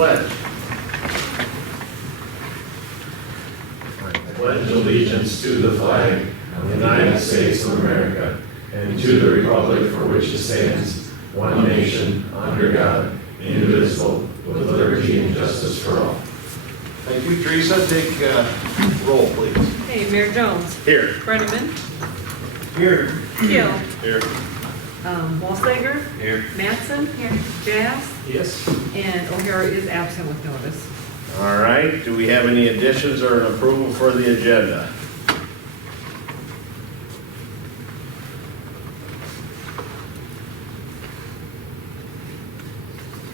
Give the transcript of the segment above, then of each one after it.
pledge. I pledge allegiance to the flag of the United States of America and to the republic for which it stands, one nation, under God, indivisible, with liberty and justice for all. Thank you, Teresa. Take roll, please. Hey, Mayor Jones. Here. Brenneman. Here. Keel. Here. Walsager. Here. Mattson. Here. Jazz. Yes. And O'Hara is absent with notice. All right. Do we have any additions or an approval for the agenda?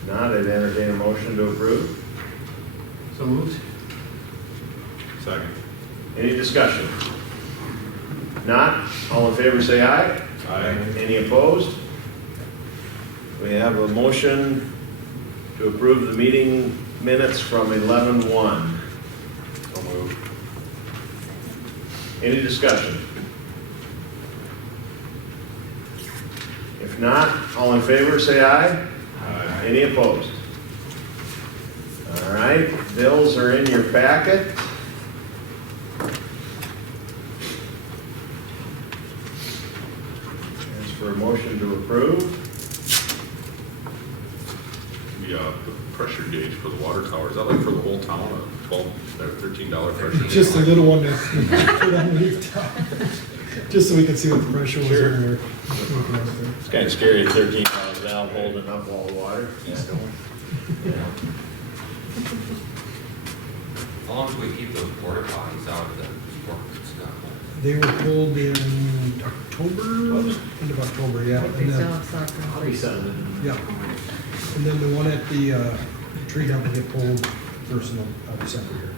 Not, I'd entertain a motion to approve. So moved. Second. Any discussion? Not, all in favor say aye. Aye. Any opposed? We have a motion to approve the meeting minutes from 11:1. So moved. Any discussion? If not, all in favor say aye. Aye. Any opposed? All right, bills are in your packet. As for a motion to approve, The pressure gauge for the water tower, is that like for the whole town, a $12 or $13 pressure gauge? Just a little one that's put underneath top, just so we can see what the pressure was Sure. when we were. it's kind of scary, 13,000 valve holding up all the water. How long do we keep those porta potties out of the sports stuff? They were pulled in October, end of October, yeah. Like they And still then, have soccer. yeah. And then the one at the tree dump will get pulled first of December here.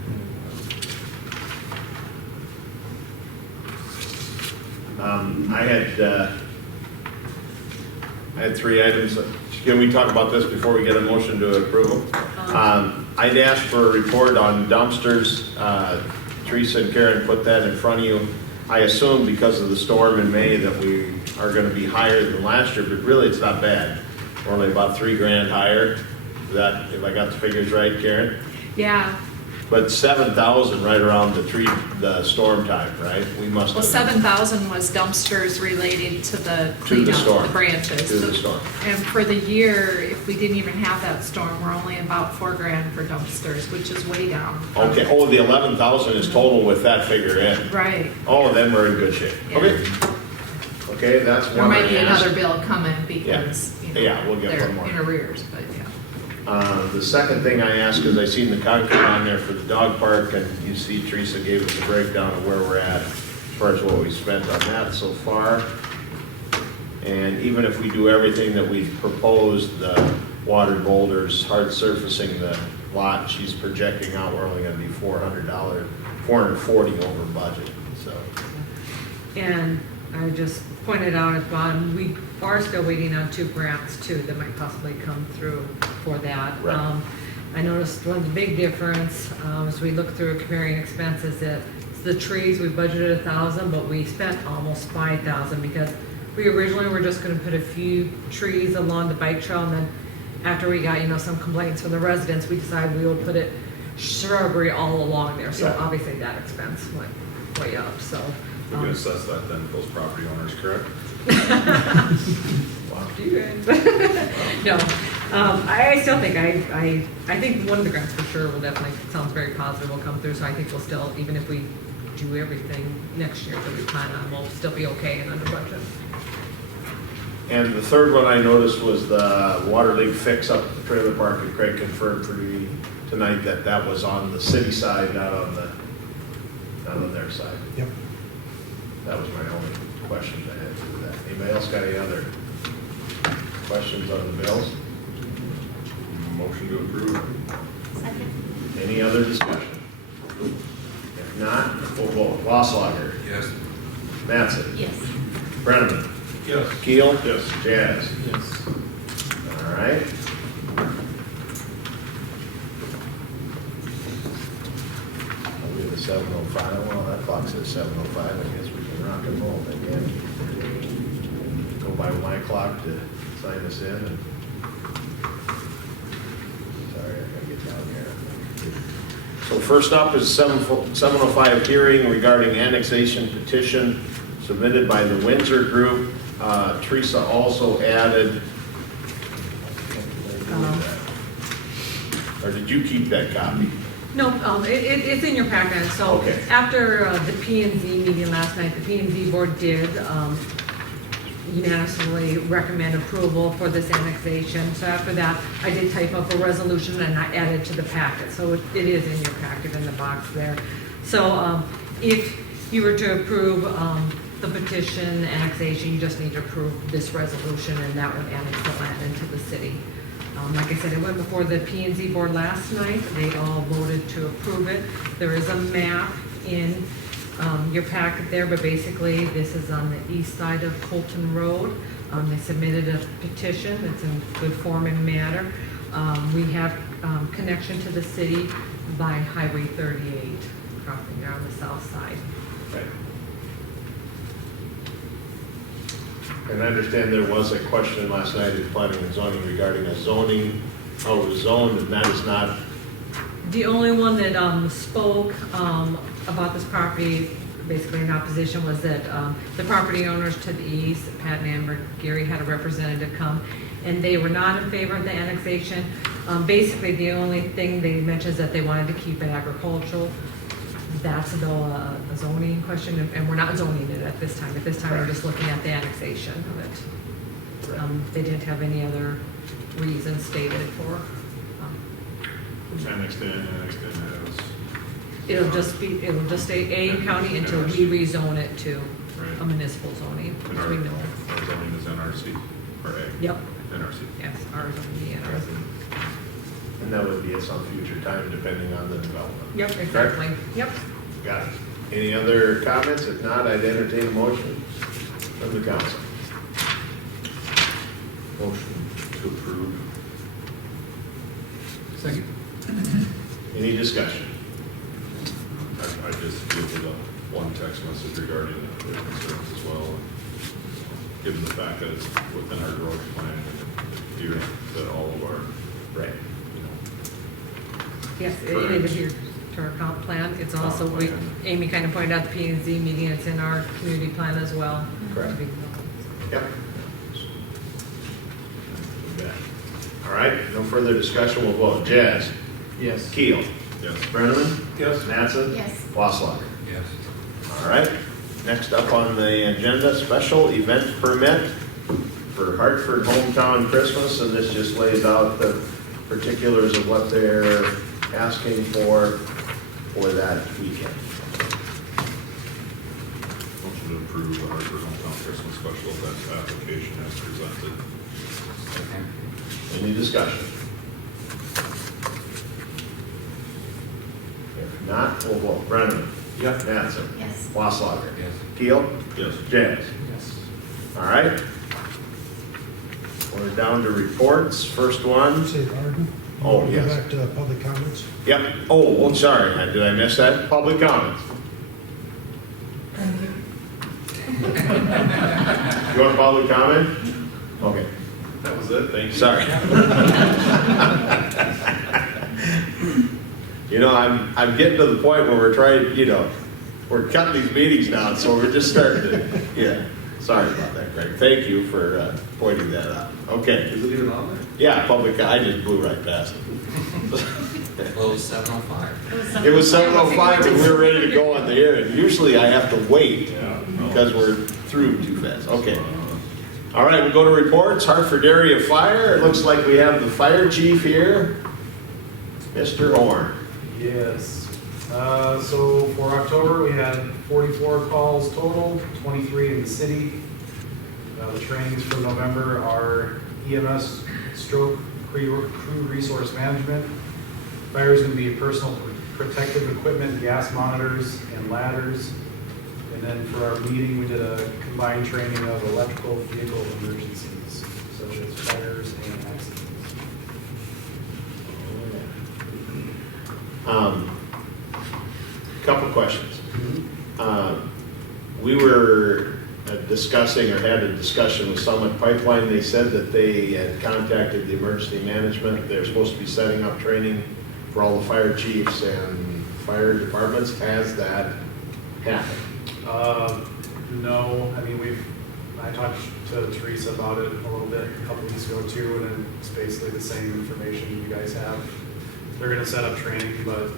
I had three items. Can we talk about this before we get a motion to approve? I'd asked for a report on dumpsters. Teresa and Karen put that in front of you. I assume because of the storm in May that we are going to be higher than last year, but really it's not bad. We're only about $3,000 higher. Is that, if I got the figures right, Karen? Yeah, But 7,000 right around the storm time, right? We must well, have. 7,000 was dumpsters related to the cleanup, storm. the branches. To the storm. And for the year, if we didn't even have that storm, we're only about $4,000 for dumpsters, which is way down. Okay, oh, the 11,000 is total with that figure in. Right. Oh, then we're in good shape. Yeah. Okay. Okay, that's There one I might be asked. another bill coming because, you know, Yeah, we'll get they're one more. in arrears, but yeah. The second thing I asked is I seen the concrete on there for the dog park, and you see Teresa gave us a breakdown of where we're at as far as what we spent on that so far. And even if we do everything that we've proposed, the water boulders, hard surfacing the lot, she's projecting out we're only gonna be $440 over budget, so. And I just pointed out at the bottom, we are still waiting on 2 grants too that might possibly come through for that. Right. I noticed one big difference as we look through comparing expenses that the trees, we budgeted 1,000, but we spent almost 5,000 because we originally were just gonna put a few trees along the bike trail, and then after we got, some complaints from the residents, we decided we would put it shrubbery all along there. So Yeah. obviously that expense went way up, so. We can assess that then, those property owners, correct? Wow. No, I still think, I think one of the grants for sure will definitely, sounds very positive, will come through, so I think we'll still, even if we do everything next year that we plan on, we'll still be okay and under budget. And the third one I noticed was the water leak fix up at the trailer park, and Craig confirmed for me tonight that that was on the city side, not on their side. Yep. That was my only questions I had for that. Anybody else got any other questions on the bills? Motion to approve. Any other discussion? If not, we'll vote. Wasslager. Yes. Mattson. Yes. Brenneman. Yes. Keel. Yes. Jazz. Yes. All right. We have a 7:05. Well, that clock says 7:05. I guess we can rock and roll again. Go by my clock to sign us in. Sorry, I gotta get So first up is 705 hearing regarding annexation petition submitted by the Windsor Group. Teresa also added, or did you keep that copy? No, it's in your packet. So Okay. after the P and Z meeting last night, the P and Z board did unanimously recommend approval for this annexation. So after that, I did type up a resolution and I added to the packet. So it is in your packet in the box there. So if you were to approve the petition annexation, you just need to approve this resolution and that would annex the land into the city. Like I said, it went before the P and Z board last night. They all voted to approve it. There is a map in your packet there, but basically this is on the east side of Colton Road. They submitted a petition. It's in good form and matter. We have connection to the city by Highway 38, crossing there on the south side. Right. And I understand there was a question last night in planning and zoning regarding a zoning, how it was zoned, and that is not, The only one that spoke about this property, basically in opposition, was that the property owners to the east, Pat and Amber Gary, had a representative come, and they were not in favor of the annexation. Basically, the only thing they mentioned is that they wanted to keep it agricultural. That's though a zoning question, and we're not zoning it at this time. At this time, we're just looking at the annexation of it. They didn't have any other reason stated for. Annexed in as. It'll just stay A county until we rezone it to a municipal zoning, And which our, we know. our zoning is NRC, or A? Yep, NRC. yes, ours will be in ours. and that would be at some future time depending on the development. Yep, exactly, yep. Got it. Any other comments? If not, I'd entertain a motion from the council. Motion to approve. Second. Any discussion? I just give you the one text message regarding the concerns as well. Given the fact that it's within our growth plan, and adherent to all of our, Right. you know, Yes, it is here to our comp plan. It's also, Amy kind of pointed out the P and Z meeting, it's in our community plan as well. Correct. Yep. You bet. All right, no further discussion, we'll vote. Jazz? Yes. Keel? yes. Brenneman? Yes. Mattson? Yes. Wasslager? Yes. All right, next up on the agenda, special event permit for Hartford Hometown Christmas, and this just lays out the particulars of what they're asking for that weekend. Motion to approve the Hartford Hometown Christmas Special Event application as presented. Second. Any discussion? If not, we'll vote. Brenneman? Yes. Mattson? Yes. Wasslager? Yes. Yes. Keel? Jazz? Yes. All right. We're down to reports. First one. Say Arden. Oh, Go yes. back to public comments. Yep. Oh, sorry. Did I miss that? Public comments. You want public comment? Okay. That was it, thank you. Sorry. You know, I'm getting to the point where we're trying, we're cutting these meetings down, so we're just starting to, yeah. Sorry about that, Craig. Thank you for pointing that out. Okay. Is it even on there? Yeah, public, I just blew right past it. Well, it was 7:05. It was 7:05 and we were ready to go on the air, and usually I have to wait Yeah. no. because we're through too fast. Okay. All right, we'll go to reports. Hartford Area Fire. It looks like we have the fire chief here, Mr. Horn. Yes. So for October, we had 44 calls total, 23 in the city. The trainings for November are EMS, stroke, crew resource management. Fire is going to be personal protective equipment, gas monitors, and ladders. And then for our meeting, we did a combined training of electrical vehicle emergencies, such as fires and accidents. Couple questions. We were discussing or had a discussion with Summit Pipeline. They said that they had contacted the emergency management. They're supposed to be setting up training for all the fire chiefs and fire departments. Has that happened? No, I mean, I talked to Teresa about it a little bit a couple weeks ago too, and it's basically the same information you guys have. They're gonna set up training, but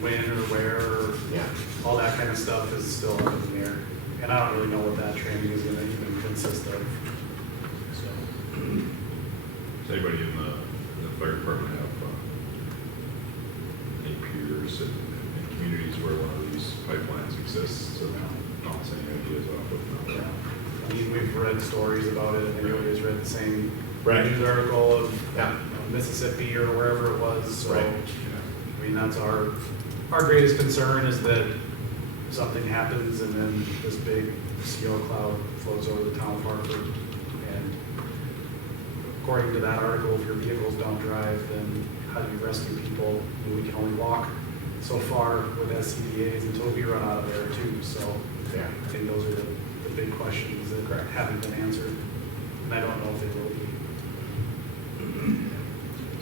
when or where, or Yeah. all that kind of stuff is still up in the air. And I don't really know what that training is gonna even consist of. So, Does anybody in the fire department have any peers in communities where one of these pipelines exists? So bounce any ideas off of yeah. them? I mean, we've read stories about it, and everybody's read the same Right. news article of Yeah. Mississippi or wherever it was, so. Right. I mean, that's our greatest concern is that something happens and then this big CO cloud floats over the town of Hartford. And according to that article, if your vehicles don't drive, then how do you rescue people? I mean, we can only walk so far with SCBA's until we run out of there too, so. Yeah. I think those are the big questions that haven't been answered, and I don't know if they will be.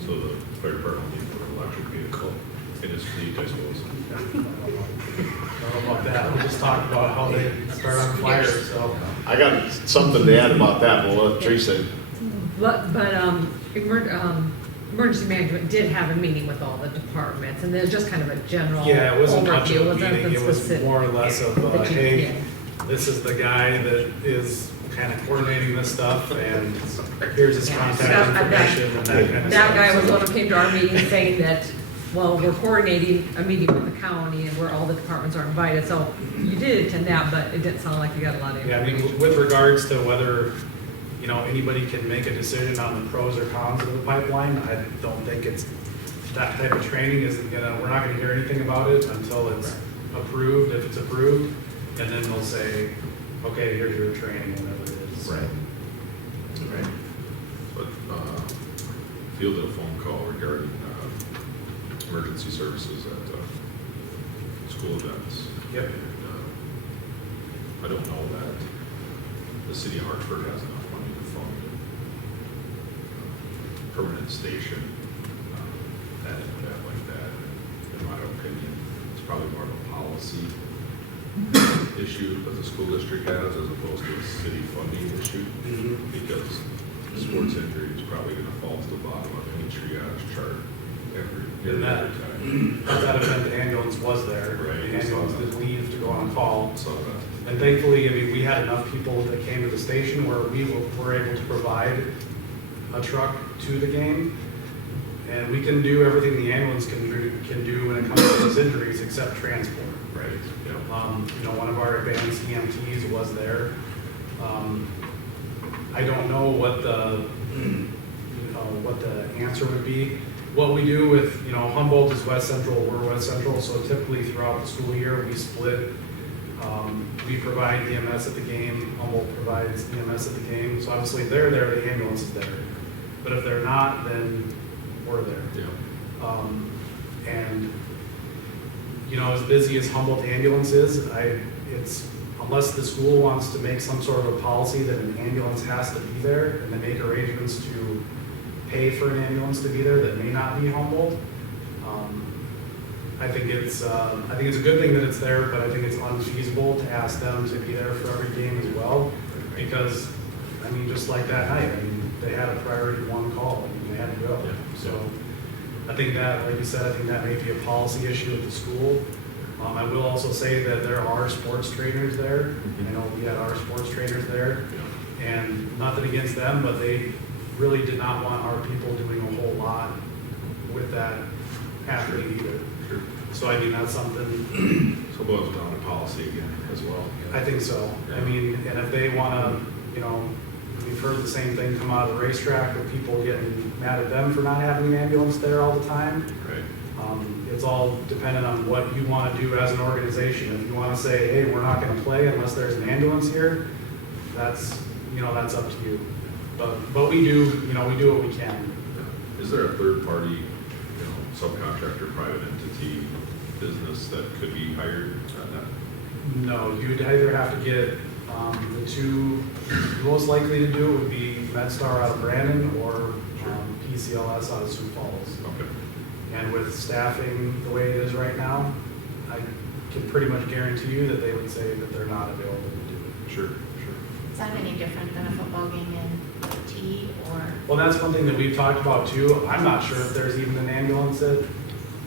So the fire department needs an electric vehicle in its fleet, I suppose. I don't know about that, we just talked about how they start on fire, so. I got something to add about that. We'll let Teresa. Emergency management did have a meeting with all the departments, and there's just kind of a general Yeah, it wasn't much overview. of a Wasn't meeting, it was specific. more or less of, That you- hey, yeah. this is the guy that is kind of coordinating this stuff, and here's his Yeah. contact So, information and that kind of stuff. That guy was so- the one who came to our meeting saying that, well, we're coordinating a meeting with the county and where all the departments are invited, so you did attend that, but it didn't sound like you got a lot of Yeah, I information. mean, with regards to whether, you know, anybody can make a decision on the pros or cons of the pipeline, I don't think it's, that type of training isn't gonna, we're not gonna hear anything about it until it's approved, if it's approved, and then they'll say, okay, here's your training, whatever it is. Right. Right. But fielded a phone call regarding emergency services at school events. Yep. And, I don't know that the city of Hartford has enough money to fund a permanent station at an event like that. In my opinion, it's probably more of a policy issue that the school district has as opposed to a city funding issue. Because sports injury is probably gonna fall to the bottom of any triage chart every And that, time. at that event, the ambulance was there. Right. The ambulance did leave to go on call. So And thankfully, I mean, we had enough people that came to the station where we were able to provide a truck to the game. And we can do everything the ambulance can do when it comes to those injuries except transport. right, yeah. You know, one of our advanced EMTs was there. I don't know what the answer would be. What we do with, you know, Humboldt is West Central, we're West Central, so typically throughout the school year, we split. We provide EMS at the game, Humboldt provides EMS at the game, so obviously if they're there, the ambulance is there. But if they're not, then we're there. Yeah. And, you know, as busy as Humboldt ambulance is, it's, unless the school wants to make some sort of a policy that an ambulance has to be there, and they make arrangements to pay for an ambulance to be there that may not be Humboldt. I think it's a good thing that it's there, but I think it's unfeasible to ask them to be there for every game as well, because, I mean, just like that night, I mean, they had a priority one call, I mean, they had to go. Yeah. So, I think that, like you said, I think that may be a policy issue at the school. I will also say that there are sports trainers there. I know we had our sports trainers there, and nothing against them, but they really did not want our people doing a whole lot with that athlete either. Sure. So I mean, that's something, So boils down to policy again as well. I think so. I mean, and if they wanna, you know, we've heard the same thing come out of the racetrack with people getting mad at them for not having an ambulance there all the time. Right. It's all dependent on what you want to do as an organization. If you want to say, hey, we're not going to play unless there's an ambulance here, that's, you know, that's up to you. But we do, you know, we do what we can. Is there a third party, you know, subcontractor, private entity, business that could be hired? No, you'd either have to get, the two most likely to do it would be MedStar out of Brandon or PCLS out of Sioux Falls. Okay. And with staffing the way it is right now, I can pretty much guarantee you that they would say that they're not available to do it. Sure. Is that any different than a football game in T or? Well, that's one thing that we've talked about too. I'm not sure if there's even an ambulance at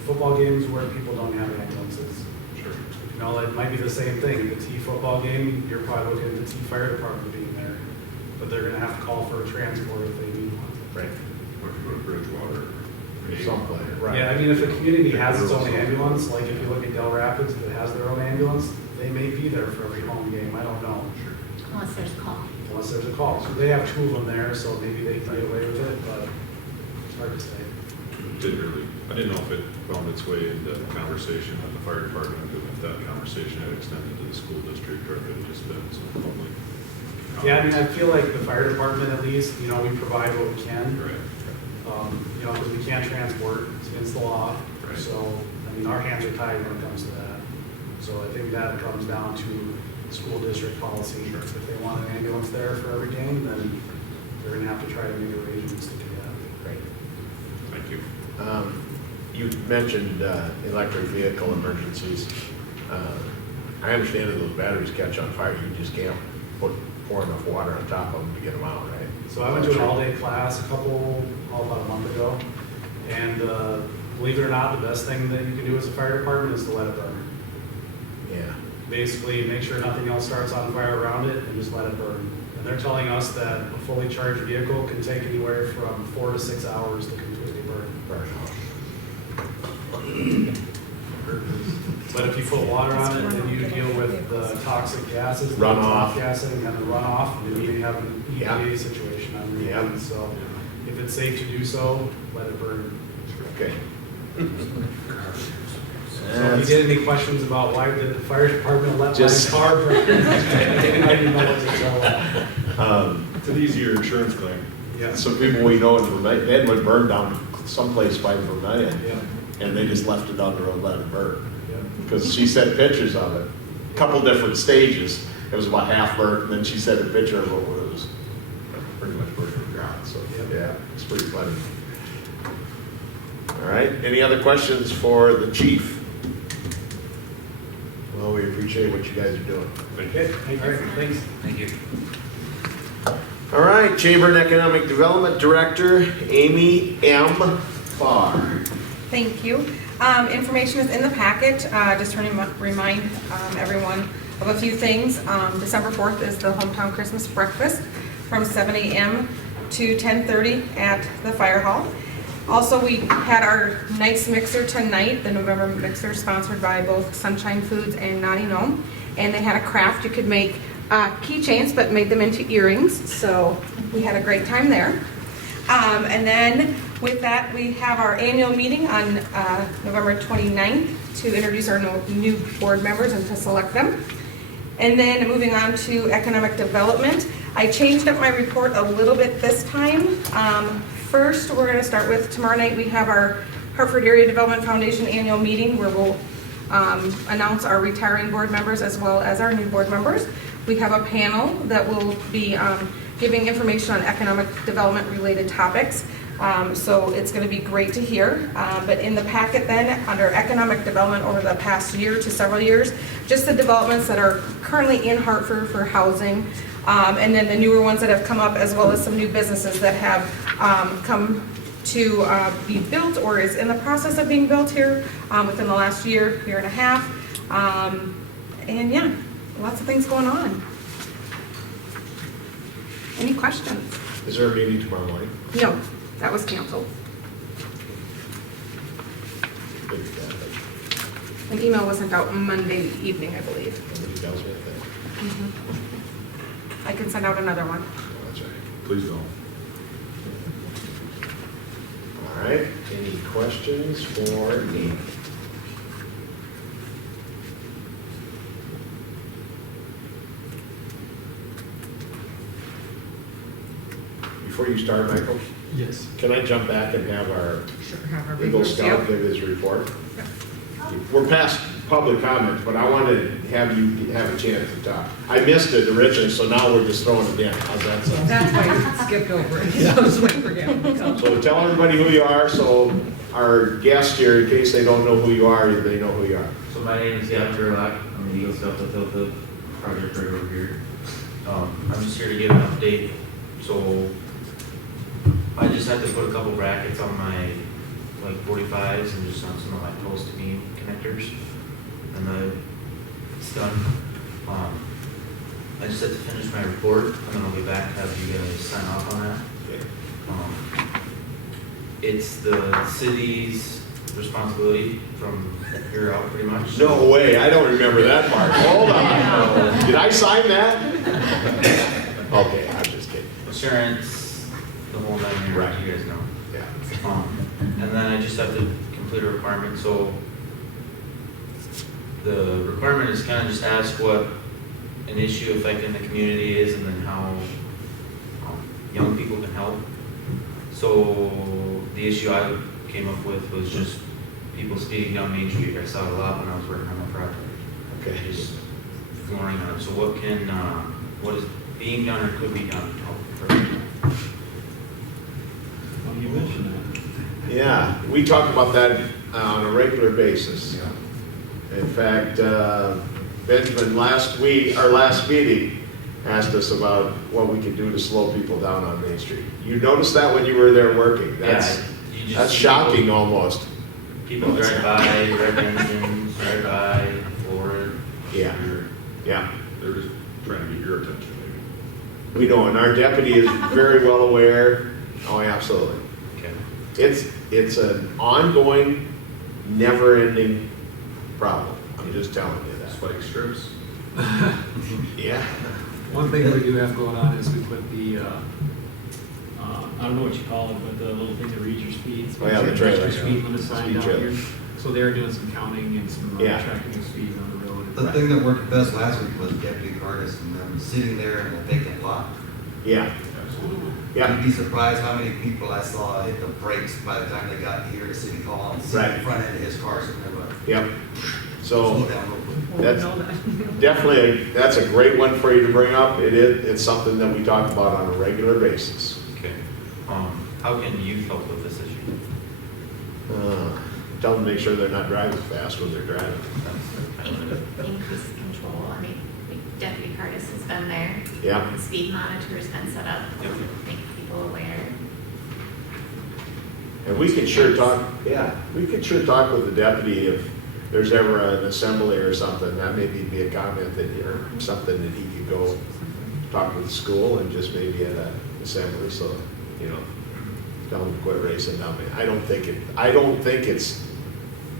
football games where people don't have ambulances. Sure. You know, it might be the same thing. The T football game, you're probably looking at the T fire department being there, but they're gonna have to call for a transport if they need one. Right. Or if you go to Bridgewater. Someplace, right. Yeah, I mean, if a community has its own ambulance, like if you look at Del Rapids that has their own ambulance, they may be there for every home game. I don't know. Sure. Unless there's a call. Unless there's a call. So they have two of them there, so maybe they can get away with it, but it's hard to say. I didn't know if it found its way into the conversation at the fire department, if that conversation had extended to the school district, or if it had just been some public. Yeah, I mean, I feel like the fire department at least, you know, we provide what we can. Right. You know, because we can't transport, it's against the law. Right. So, I mean, our hands are tied when it comes to that. So I think that comes down to school district policy. If they want an ambulance there for every game, then they're gonna have to try to make arrangements to do that. Great. Thank you. You mentioned electric vehicle emergencies. I understand that those batteries catch on fire, you just can't pour enough water on top of them to get them out, right? So I went to an all-day class about a month ago, and believe it or not, the best thing that you can do as a fire department is to let it burn. Yeah. Basically, make sure nothing else starts on fire around it and just let it burn. And they're telling us that a fully charged vehicle can take anywhere from 4 to 6 hours to completely burn. But if you put water on it, then you deal with the toxic gases, the Runoff. gassing and the runoff, and then you may have an Yeah. EPA situation on your Yeah. hands. So if it's safe to do so, let it burn. Okay. So if you get any questions about why did the fire department let Just- my car burn, I didn't know what to tell them. It's an easier insurance claim. Yeah. Some people we know in Vermillion, they had one burned down someplace by Vermillion, Yeah. and they just left it on the road, let it burn. Yeah. Because she sent pictures of it, a couple different stages. It was about half burnt, and then she sent a picture of it where it was pretty much burnt to the ground. So, yeah, it's pretty funny. All right, any other questions for the chief? Well, we appreciate what you guys are doing. Okay, all right, thanks. Thank you. All right, Chamber and Economic Development Director, Amy M. Farr. Thank you. Information is in the packet. Just to remind everyone of a few things. December 4th is the hometown Christmas breakfast from 7 a.m. to 10:30 at the fire hall. Also, we had our nice mixer tonight, the November mixer, sponsored by both Sunshine Foods and Naughty Gnome. And they had a craft. You could make keychains, but made them into earrings. So we had a great time there. And then with that, we have our annual meeting on November 29th to introduce our new board members and to select them. And then moving on to economic development, I changed up my report a little bit this time. First, we're going to start with tomorrow night. We have our Hartford Area Development Foundation annual meeting where we'll announce our retiring board members as well as our new board members. We have a panel that will be giving information on economic development related topics. So it's going to be great to hear. But in the packet then, under economic development over the past year to several years, just the developments that are currently in Hartford for housing, and then the newer ones that have come up, as well as some new businesses that have come to be built or is in the process of being built here within the last year and a half. And yeah, lots of things going on. Any questions? Is there a meeting tomorrow morning? No, that was canceled. An email was sent out Monday evening, I believe. Somebody tells me that. I can send out another one. Oh, that's right. Please don't. All right, any questions for me? Before you start, Michael, Yes. can I jump back and have our Sure, have our Eagle papers, Scout yep. give his report? Yep. We're past public comments, but I want to have you have a chance to talk. I missed it originally, so now we're just throwing it in. How's that sound? That's why you skipped over it. I was waiting for him to come. So tell everybody who you are, so our guests here, in case they don't know who you are, they know who you are. So my name is Gavin Turlock. I'm the Eagle Scout the project right over here. I'm just here to give an update. So I just had to put a couple brackets on my like 45s and just on some of my post beam connectors, and it's done. I just had to finish my report, and then I'll be back and have you guys sign off on that. It's the city's responsibility from here out, pretty much. No way, I don't remember that part. Hold on. Did I sign that? Okay, I'm just kidding. Insurance, the whole nine yards, Right. you guys know. Yeah. And then I just have to complete a requirement, so the requirement is kind of just ask what an issue affecting the community is and then how young people can help. So the issue I came up with was just people speeding down Main Street. I saw it a lot when I was working on my project. Okay. Just flooring on it. So what is being done or could be done to help prevent that? You mentioned that. Yeah, we talk about that on a regular basis. In fact, Benjamin last meeting asked us about what we could do to slow people down on Main Street. You noticed that when you were there working? That's shocking almost. People drive by, red engines, drive by, floor it. Yeah, yeah. They're just trying to get your attention, maybe. We know, and our deputy is very well aware. Oh, absolutely. Okay. It's an ongoing, never-ending problem. I'm just telling you that. Spike strips. Yeah. One thing that we do have going on is we put the, I don't know what you call it, but the little thing that reads your speeds. Oh, yeah, the trailer, Your speed limit sign Speed down trailer. here. So they're doing some counting and some Yeah. tracking of speeds on the road. The thing that worked best last week was Deputy Curtis and them sitting there in a vacant lot. Yeah, Absolutely. yeah. You'd be surprised how many people I saw hit the brakes by the time they got here to City Hall and see Right. the front end of his car sitting there, but Yep. slow So down real quick. Well, we That's- know that. definitely, that's a great one for you to bring up. It's something that we talk about on a regular basis. Okay. How can youth help with this issue? Tell them to make sure they're not driving fast when they're driving. Increase control, I mean, Deputy Curtis has been there. Yeah. The speed monitor's been set up, Yep. make people aware. And we could sure talk, we could sure talk with the deputy if there's ever an assembly or something. That maybe be a comment that, or something that he could go talk with the school and just maybe at an assembly, so, tell them to quit racing down there. I don't think it's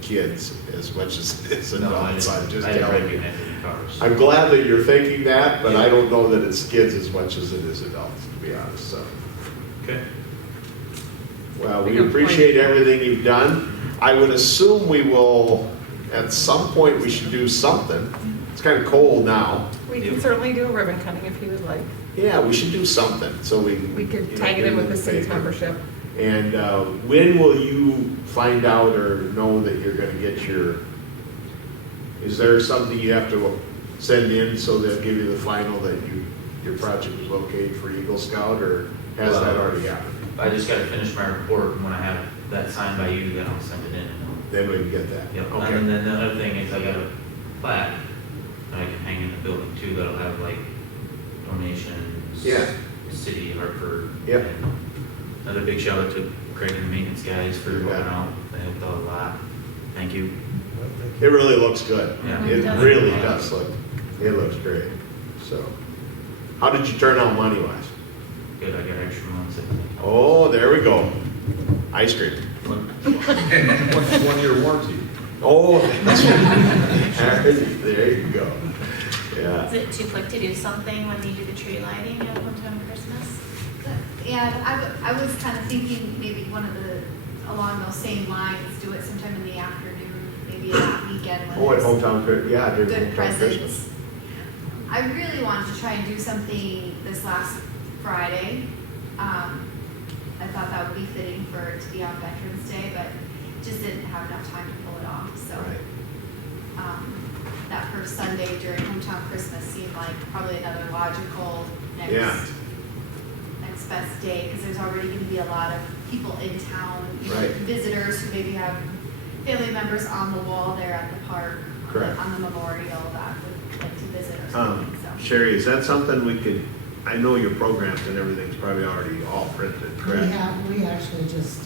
kids as much as it's adults. I'm just I didn't telling you. recognize any cars. I'm glad that you're thinking that, but I don't know that it's kids as much as it is adults, to be honest, so. Okay. Well, we Good appreciate point. everything you've done. I would assume we will, at some point, we should do something. It's kind of cold now. We can certainly do a ribbon cutting if you would like. Yeah, we should do something, so we. We could you know, tag it get in with the city's paper. membership. And when will you find out or know that you're gonna get is there something you have to send in so they'll give you the final that your project is okay for Eagle Scout, or has that already happened? I just gotta finish my report, and when I have that signed by you, then I'll send it in. Then we can get that. Yep, Okay. and then the other thing is I got a plaque that I can hang in the building too, that'll have like donations. Yeah. City, Hartford. Yep. and Another big shout out to Craig and the maintenance guys for You helping bet. out, they helped out a lot, thank you. It really looks good. Yeah. It does. really does look, it looks great. So, how did you turn out money-wise? Good, I got extra months. Oh, there we go. Ice cream. 1-year warranty. Oh, that's right. There you go. Yeah. Is it too quick to do something when you do the tree lighting at hometown Christmas? Yeah, I was kind of thinking maybe along those same lines, do it sometime in the afternoon, maybe that weekend when Oh, at there's hometown, yeah, during good hometown presents. Christmas. I really wanted to try and do something this last Friday. I thought that would be fitting for it to be on Veterans Day, but just didn't have enough time to pull it off, so. Right. that first Sunday during hometown Christmas seemed like probably another logical Yeah. next best day, because there's already gonna be a lot of people in town, you know, Right. visitors who maybe have family members on the wall there at the park, Correct. on the memorial that would like to visit or something, so. Sherry, is that something we could, I know your programs and everything's probably already all printed, correct? We actually just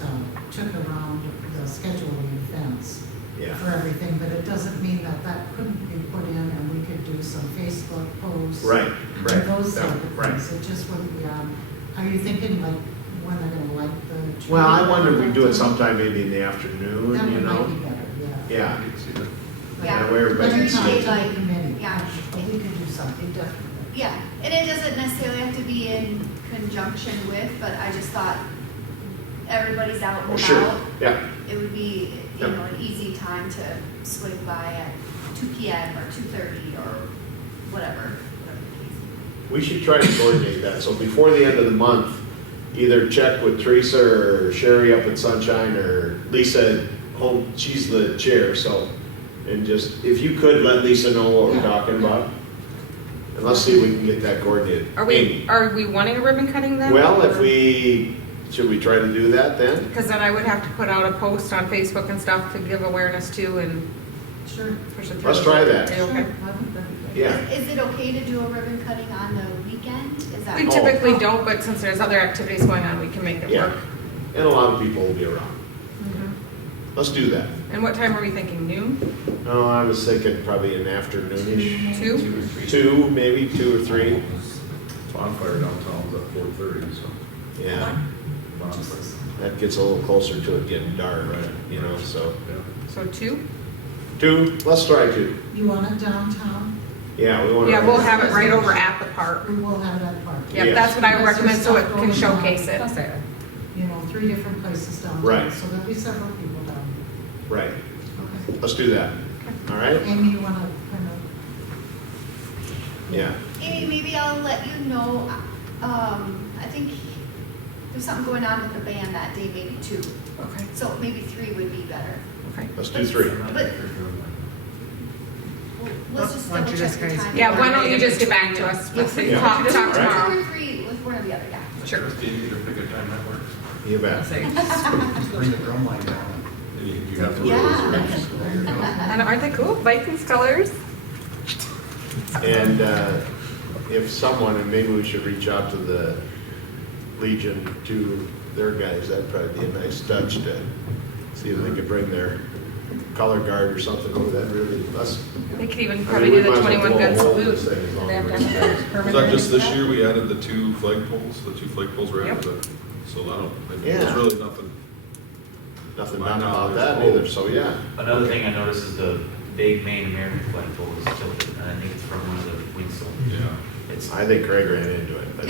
took around the scheduling events Yeah. for everything, but it doesn't mean that that couldn't be put in and we could do some Facebook posts. Right, right. And those That- type of right. things. It just wouldn't be on, are you thinking like when they're gonna light the tree? Well, I wonder if we do it sometime maybe in the afternoon, That you might know? be better, yeah. Yeah. Yeah, That way everybody but can you see say it. like, Committee, yeah. but we could do something definitely. Yeah, and it doesn't necessarily have to be in conjunction with, but I just thought everybody's out and Oh, about. sure, yeah. It would be, you Yep. know, an easy time to swing by at 2 PM or 2:30 or whatever the case. We should try to coordinate that, so before the end of the month, either check with Teresa or Sherry up at Sunshine or Lisa at home, she's the chair, so, and just, if you could let Lisa know what we're Yeah. talking about. And let's see if we can get that coordinated. Amy. Are we wanting a ribbon cutting then? Well, should we try to do that then? Because then I would have to put out a post on Facebook and stuff to give awareness to and Sure. push it through. Let's try that. Okay. Sure, I think that'd be good. Yeah. Is it okay to do a ribbon cutting on the weekend? Is that? We typically don't, but since there's other activities going on, we can make it Yeah, work. and a lot of people will be around. Mhm. Let's do that. And what time are we thinking, noon? No, I was thinking probably an afternoonish, 2? 2, maybe 2 or 3. Bonfire downtown's at 4:30, so. Yeah, Bonfire. that gets a little closer to it getting dark, you know, so. Yeah. So 2? 2, let's try 2. You want it downtown? Yeah, we want to. Yeah, we'll have it right over at the park. We will have it at the park. Yep, Yes. that's what I would Because recommend, there's so it stuff can going on. showcase it. I'll say it. You know, 3 different places downtown. Right. So there'll be several people down Right, there. Okay. let's do that. All right? Amy, you wanna kind of? Yeah. Amy, maybe I'll let you know, I think there's something going on with the band that day, maybe 2. Okay. So maybe 3 would be better. Okay. Let's do 3. But let's just Why don't double you check just the guys- time. Yeah, why don't you just get back to us? Let's Yeah. talk All right. tomorrow. 2 or 3 with one or the other, yeah. Sure. Christine, you either pick a time that works. You bet. I'll say. Just bring the drum line down. And you have to. Yeah. There you go. And aren't they cool? Vikings colors? And if someone, and maybe we should reach out to the Legion, to their guys, that'd probably be a nice touch to see if they could bring their color guard or something over that really. They could even probably do the 21 gun salute. They have to have a Was permit that and just this stuff. year we added the 2 flagpoles? The 2 flagpoles were added, Yep. so that'll, Yeah. there's really nothing. Nothing My done about knowledge. that either, so yeah. Another thing I noticed is the big main American flagpole is tilted, and I think it's from one of the windstones. Yeah. It's, I think Craig ran into it. but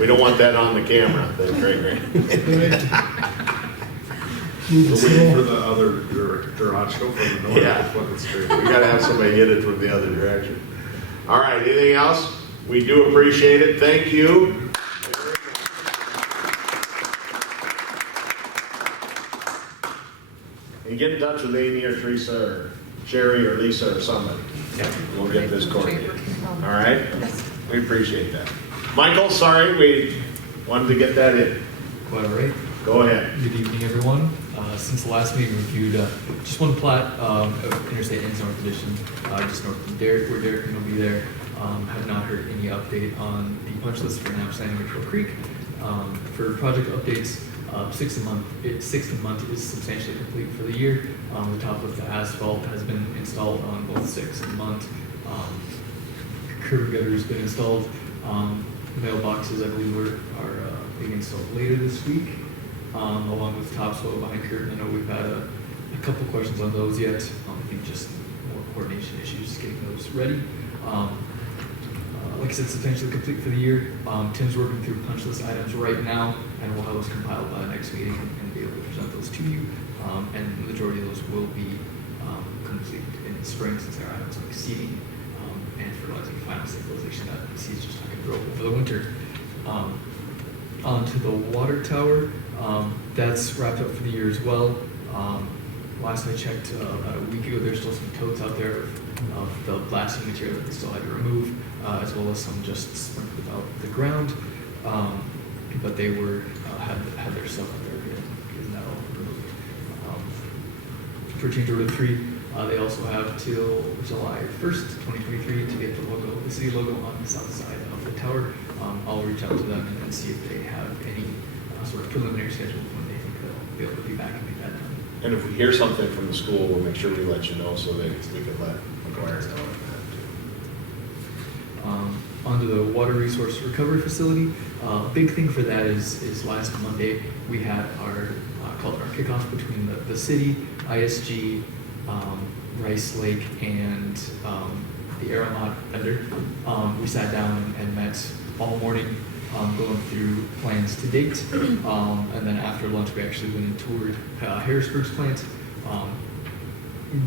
we don't want that on the camera, that Craig ran. Move We're the waiting for snow. the other garage to go from the north. Yeah. That's what it's straight. We gotta have somebody hit it from the other direction. All right, anything else? We do appreciate it, thank you. And get in touch with Amy or Teresa or Sherry or Lisa or somebody. We'll get this coordinated. All right? We appreciate that. Michael, sorry, we wanted to get that in. Quite all right. Go ahead. Good evening, everyone. Since the last meeting, we reviewed just one plat of Interstate ends North Edition, just north of Derrick, where Derrick will be there. Have not heard any update on the punch list for Knapsack or Trail Creek. For project updates, 6th month is substantially complete for the year. The top of the asphalt has been installed on both 6th and month. Curb gutter has been installed. Mailboxes, I believe, are being installed later this week, along with topsoil behind curb. I know we've had a couple questions on those yet. I think just more coordination issues getting those ready. Like I said, substantially complete for the year. Tim's working through punch list items right now, and we'll have those compiled by the next meeting and be able to present those to you. And the majority of those will be complete in the spring, since they're items like seeding and fertilizing, final stabilization, that seeds just not going to grow over the winter. Onto the water tower, that's wrapped up for the year as well. last I checked, about a week ago, there's still some totes out there of the blasting material that they still had to remove, as well as some just sprinkled out the ground. But they were, had their stuff out there getting that all removed. For change order 3, they also have till July 1st, 2023 to get the logo, the city logo on the south side of the tower. I'll reach out to them and see if they have any sort of preliminary schedule of when they think they'll be able to be back and make that done. And if we hear something from the school, we'll make sure we let you know so that we can let McGuire know on that too. Onto the water resource recovery facility. Big thing for that is last Monday, we had our, called our kickoff between the city, ISG, Rice Lake, and the Aeronaut vendor. We sat down and met all morning, going through plans to date. And then after lunch, we actually went and toured Harrisburg's plant.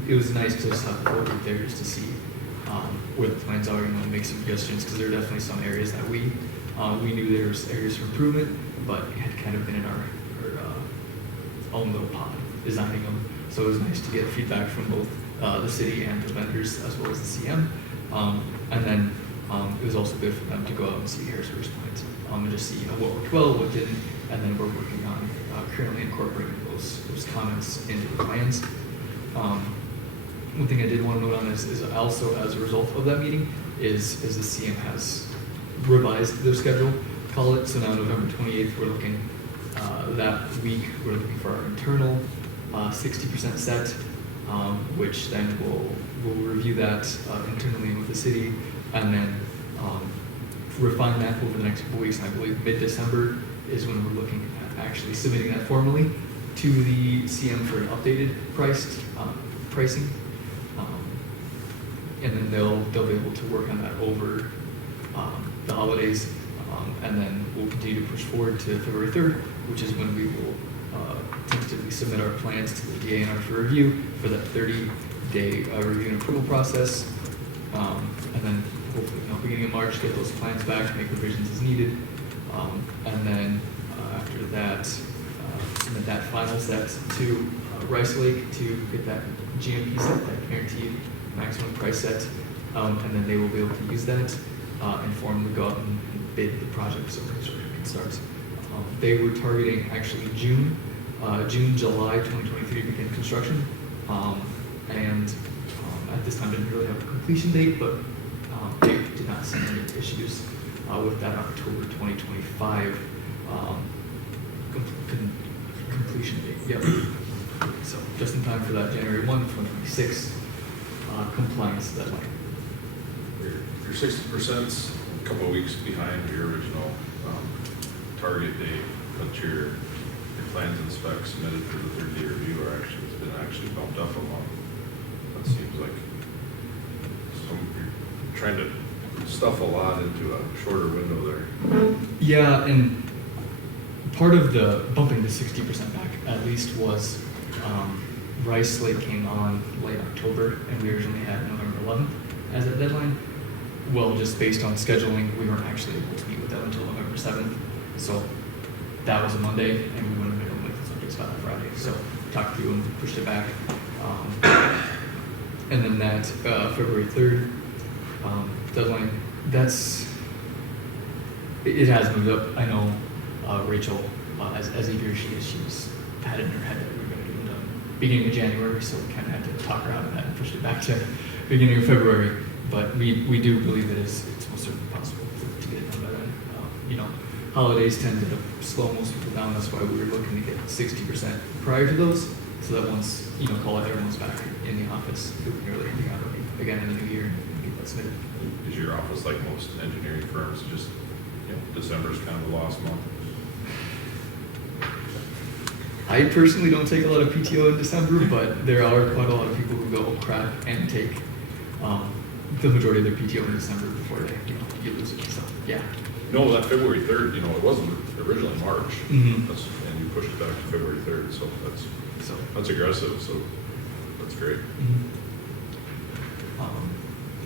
It was nice to just have a look there just to see where the plans are, make some suggestions, because there are definitely some areas that we knew there was areas for improvement, but it had kind of been in our own little pod designing them. So it was nice to get feedback from both the city and the vendors as well as the CM. And then it was also good for them to go out and see Harrisburg's plans and just see what worked well, what didn't, and then we're working on currently incorporating those comments into the plans. One thing I did want to note on is also as a result of that meeting is the CM has revised their schedule, call it. So now November 28th, we're looking that week, we're looking for our internal 60% set, which then we'll review that internally with the city, and then refine that over the next couple weeks. And I believe mid-December is when we're looking at actually submitting that formally to the CM for an updated pricing. And then they'll be able to work on that over the holidays, and then we'll continue to push forward to February 3rd, which is when we will tentatively submit our plans to the DANR for review for that 30-day review and approval process, and then hopefully beginning of March get those plans back, make revisions as needed, and then after that submit that final set to Rice Lake to get that GMP set, that guaranteed maximum price set, and then they will be able to use that and formally go out and bid the project so construction can start. They were targeting actually June, July 2023 to begin construction, and at this time didn't really have a completion date, but they did not see any issues with that October 2025 completion date. Yep. So just in time for that January 1, 2026 compliance deadline. Your 60%'s a couple of weeks behind your original target date, but your plans and specs submitted for the 30-day review are actually bumped up a month. That seems like you're trying to stuff a lot into a shorter window there. Yeah, and part of the bumping the 60% back at least was Rice Lake came on late October, and we originally had November 11th as a deadline. Well, just based on scheduling, we weren't actually able to meet with them until November 7th. So that was a Monday, and we wouldn't have been able to make the subjects file on Friday. So talked through and pushed it back. And then that February 3rd deadline, it has moved up. I know Rachel, as eager as she is, she's had it in her head that we were going to do it done beginning of January, so we kind of had to talk her out of that and pushed it back to beginning of February. But we do believe it's most certainly possible to get it done by then. Holidays tend to slow most people down. That's why we were looking to get 60% prior to those, so that once, call it everyone's back in the office, we can really hang out again in the new year and get that submitted. Is your office like most engineering firms, just, December's kind of a lost month? I personally don't take a lot of PTO in December, but there are quite a lot of people who go, oh crap, and take the majority of their PTO in December before they, get lose it. So, yeah. No, that February 3rd, it wasn't originally March, and you pushed it back to February 3rd, so that's aggressive, so that's great.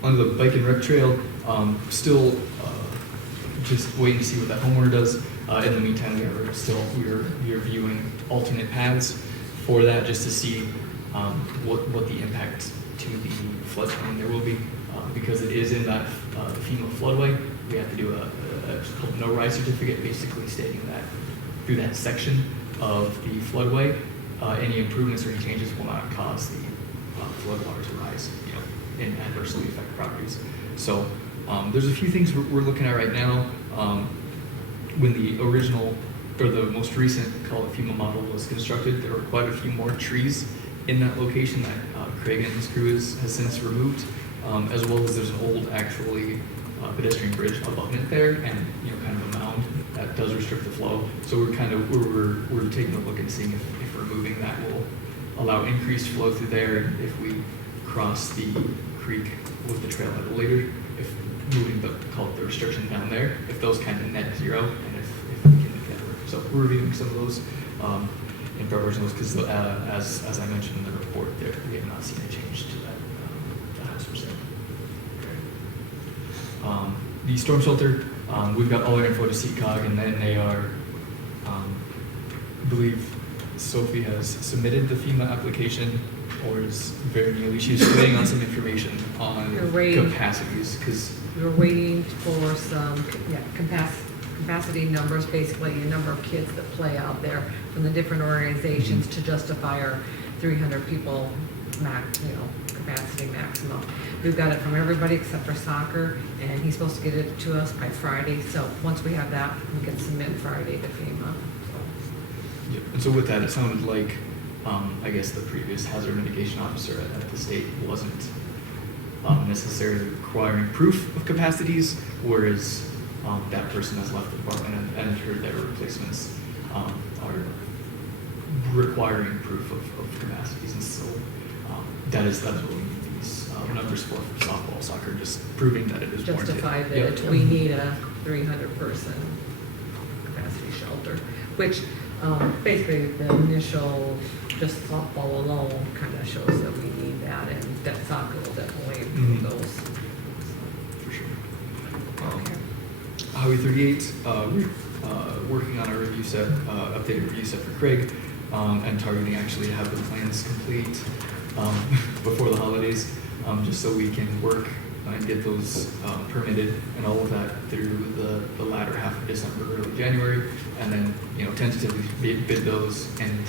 On the bike and rec trail, still just waiting to see what that homeowner does. In the meantime, we are reviewing alternate paths for that, just to see what the impact to the floodplain there will be. Because it is in that FEMA floodway, we have to do a called no rise certificate, basically stating that through that section of the floodway, any improvements or any changes will not cause the flood water to rise, and adversely affect properties. So there's a few things we're looking at right now. When the original or the most recent, call it FEMA model, was constructed, there were quite a few more trees in that location that Craig and his crew has since removed, as well as there's an old actually pedestrian bridge abutment there, and kind of a mound that does restrict the flow. So we're taking a look and seeing if removing that will allow increased flow through there, and if we cross the creek with the trail level later, if moving the restriction down there, if those kind of net zero, and if we can make that work. So we're reviewing some of those in preparation of those, because as I mentioned in the report, we have not seen a change to that house per se. The storm shelter, we've got all our info to CCOG, and then they are, I believe Sophie has submitted the FEMA application, or is very nearly. She's waiting on some information on capacities, because we're waiting for some capacity numbers, basically a number of kids that play out there from the different organizations to justify our 300 people capacity maximum. We've got it from everybody except for soccer, and he's supposed to get it to us by Friday. So once we have that, we can submit Friday to FEMA. Yep. And so with that, it sounded like, I guess the previous hazard mitigation officer at the state wasn't necessarily requiring proof of capacities, whereas that person has left the department and heard their replacements are requiring proof of capacities, and so that is what we need these numbers for softball, soccer, just proving that it is justify warranted. that we need a 300-person capacity shelter, which basically the initial just softball alone kind of shows that we need that, and that soccer will definitely improve those. For sure. Highway 38, we're working on a review set, updated review set for Craig, and targeting actually to have the plans complete before the holidays, just so we can work and get those permitted and all of that through the latter half of December, early January, and then tentatively bid those end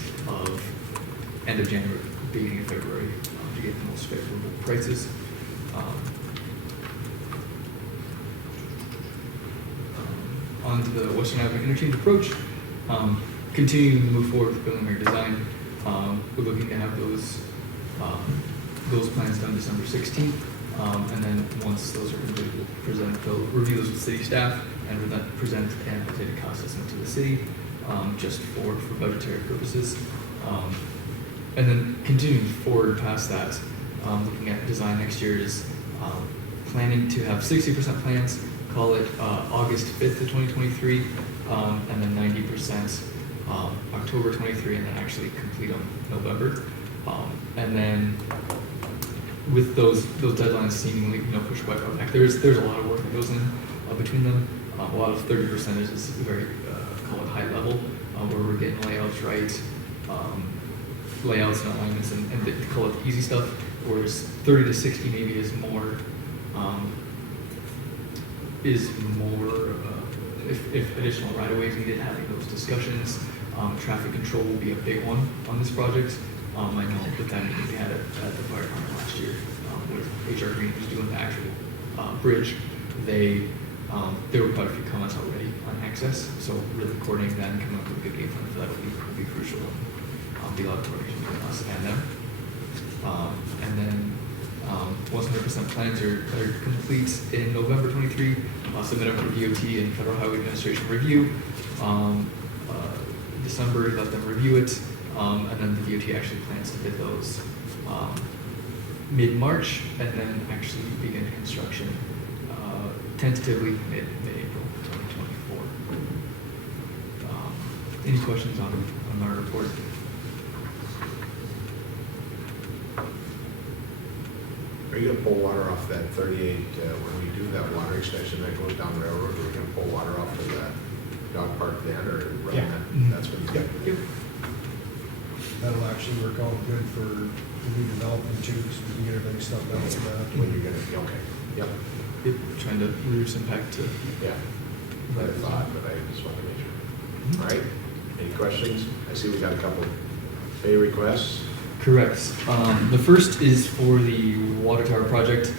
of January, beginning of February, to get the most favorable prices. On to the Western Avenue interchange approach, continuing to move forward with preliminary design. We're looking to have those plans done December 16th, and then once those are completed, we'll review those with city staff and present an updated cost estimate to the city, just for budgetary purposes. And then continuing forward past that, looking at design next year is planning to have 60% plans, call it August 5th of 2023, and then 90% October 23, and then actually complete on November. And then with those deadlines seemingly pushed quite far back, there's a lot of work that goes in between them. A lot of 30% is very call it high level, where we're getting layouts right, layouts and alignments, and they call it easy stuff. Whereas 30 to 60 maybe is more if additional right of ways needed, having those discussions. Traffic control will be a big one on this project. I know with that meeting we had at the fire department last year, with HR Green who's doing the actual bridge. There were quite a few comments already on access, so really coordinating that and coming up with a good game plan for that will be crucial. Be a lot of coordination between us and them. And then once 100% plans are complete in November 23, I'll submit them for DOT and Federal Highway Administration review. December, let them review it, and then the DOT actually plans to bid those mid-March, and then actually begin construction tentatively mid-April 2024. Any questions on our report? Are you gonna pull water off that 38, when we do that water extension that goes down Railroad, are we gonna pull water off of that dog park then, or run that? That's what you Yep. That'll actually work out good for We'll be developing too, so we can get everything stuff done with that. When you're gonna, okay, yep, Yep, trying to reduce impact to. yeah. I thought, but I just wanted to make sure. All right, any questions? I see we got a couple pay requests. Correct. The first is for the water tower project.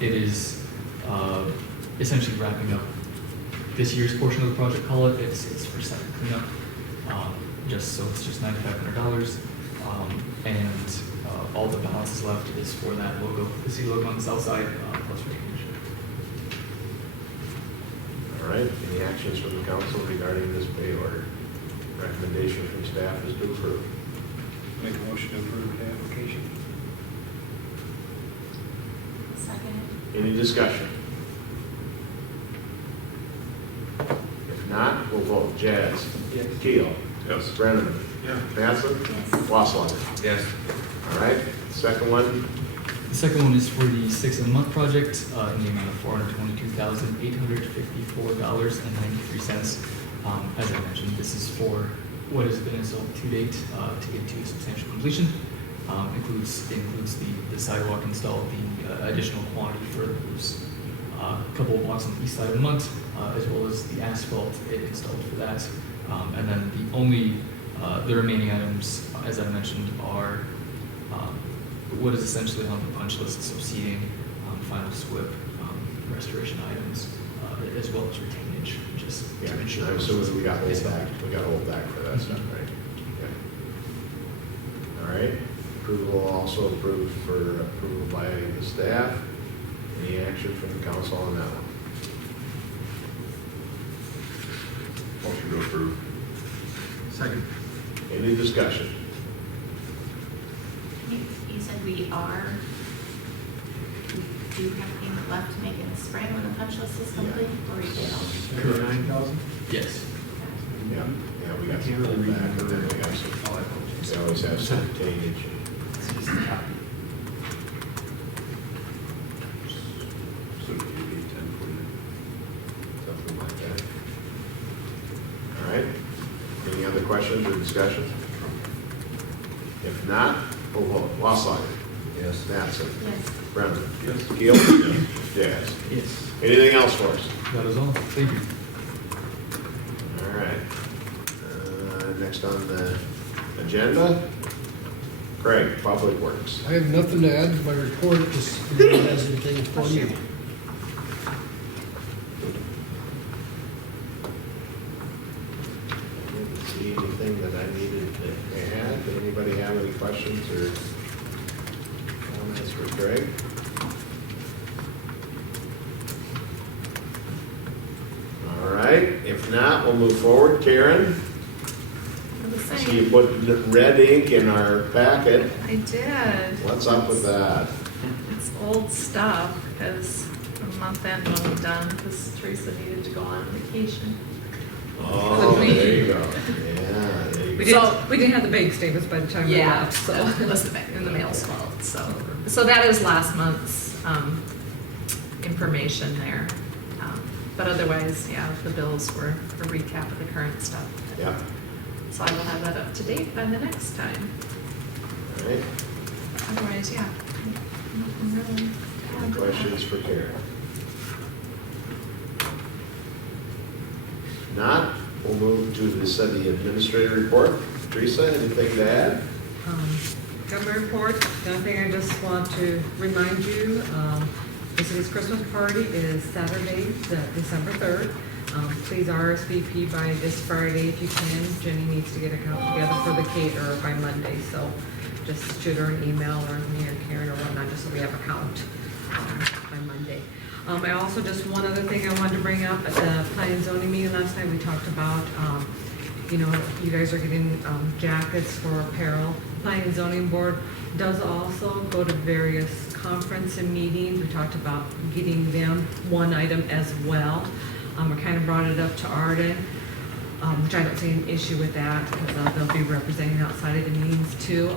It is essentially wrapping up this year's portion of the project, call it. It's for site cleanup. It's just $9,500. And all the balance left is for that logo, the city logo on the south side, plus recognition. All right, any actions from the council regarding this pay order? Recommendation from staff is to approve. Make a motion to approve the application. Second. Any discussion? If not, we'll vote. Jazz? Yes. Keel? Yes. Brenneman? Yeah. Mattson? Yes. Wasslager? Yes. All right, second one, The second one is for the 6-month project in the amount of $422,854.93. As I mentioned, this is for what has been installed to date to get to substantial completion. Includes the sidewalk installed, the additional quantity for those couple of blocks on the east side of the Munt, as well as the asphalt it installed for that. And then the remaining items, as I mentioned, are what is essentially on the punch list, so seating, final SWIP, restoration items, as well as retainage, just yeah, to ensure. I'm assuming we got hold Yes. back, for that stuff, right? Yeah. All right, approval also approved for approval by the staff. Any action from the council on that one? Motion to approve. Second. Any discussion? You said we do have payment left to make in the spring when the punch list is complete, or we did all? 9,000? Yes. Yeah, we got some Can't really hold read back, that. and then we got some, we always have some retainage. So do you need 10 for you? Something like that. All right, any other questions or discussion? If not, we'll vote. Wasslager? Yes. Mattson? Yes. Brenneman? Yes. Keel? Yes. Jazz? Yes. Anything else for us? That is all. Thank you. All right. Next on the agenda, Craig, Public Works. I have nothing to add to my report, just if anyone has anything for me. Didn't see anything that I needed to add. Did anybody have any questions or comments for Craig? All right, if not, we'll move forward. Karen? The I see you same. put red ink in our packet. I did. What's up with that? It's old stuff, because the month end wasn't done, because Teresa needed to go on vacation. Oh, there you go. Yeah, there you We go. didn't have the bank statements by the time we Yeah, left, so. it was in the mail's fault, so that is last month's, information there. But otherwise, yeah, the bills were a recap of the current stuff. Yeah, So I will have that up to date by the next time. all right. Otherwise, yeah. nothing really to add Any to that. questions for Karen? Not, we'll move to the city administrator report. Teresa, anything to add? Got my report. The only thing I just want to remind you, the city's Christmas party is Saturday, December 3rd. Please RSVP by this Friday if you can. Jenny needs to get a count together for the caterer by Monday, so just shoot her an email or me or Karen or whatnot, just so we have a count by Monday. I also, just one other thing I wanted to bring up, at the planning and zoning meeting last night, we talked about, you guys are getting jackets for apparel. Planning and zoning board does also go to various conference and meetings. We talked about getting them one item as well. I kind of brought it up to Arden, which I don't see an issue with that, because they'll be representing outside of the meetings too.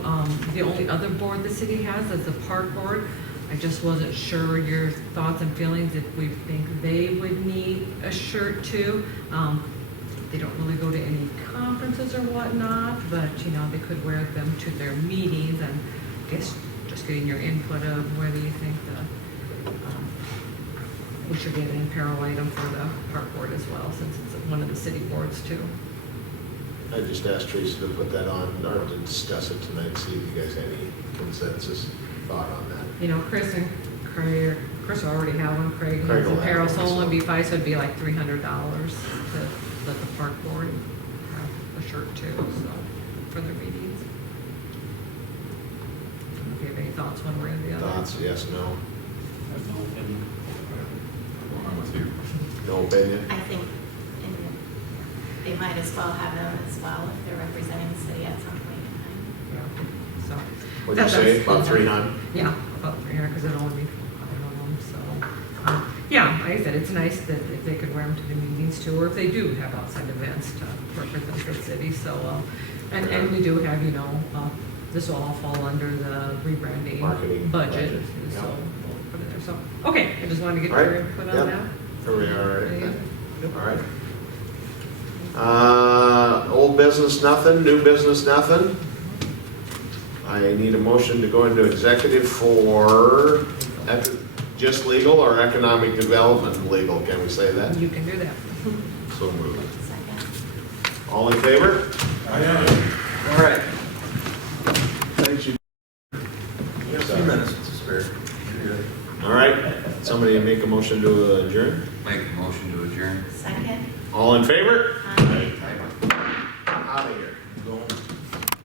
The only other board the city has is the park board. I just wasn't sure your thoughts and feelings if we think they would need a shirt too. They don't really go to any conferences or whatnot, but they could wear them to their meetings, and guess just getting your input of whether you think we should get an apparel item for the park board as well, since it's one of the city boards too. I just asked Teresa to put that on, or to discuss it tonight, see if you guys had any consensus thought on that. You know, Chris and Craig, Chris already have one, Craig Craig has will have apparel, one, so so- only be $5, so it'd be like $300 to let the park board have a shirt too, so, for their meetings. If you have any thoughts one way or the other. Thoughts, yes, no? I'm with you. No opinion? I think they might as well have them as well if they're representing the city at some point in time. Yeah, so. What'd you say, about 300? Yeah, about 300, because it'll only be 5 of them, so. Yeah, like I said, it's nice that if they could wear them to the meetings too, or if they do have outside events to represent the city, so, and we do have, you know, this will all fall under the rebranding Marketing budget, budget, so yeah. we'll put it there, so, okay, I just wanted to get All right, your input on yeah. that. Are we all right? Any All right. Old business, nothing, new business, nothing. I need a motion to go into executive for just legal or economic development legal, can we say that? You can do that. So moved. Second. All in favor? All right. Thanks, you. We have a few minutes to spare. All right, somebody make a motion to adjourn? Make a motion to adjourn. Second. All in favor?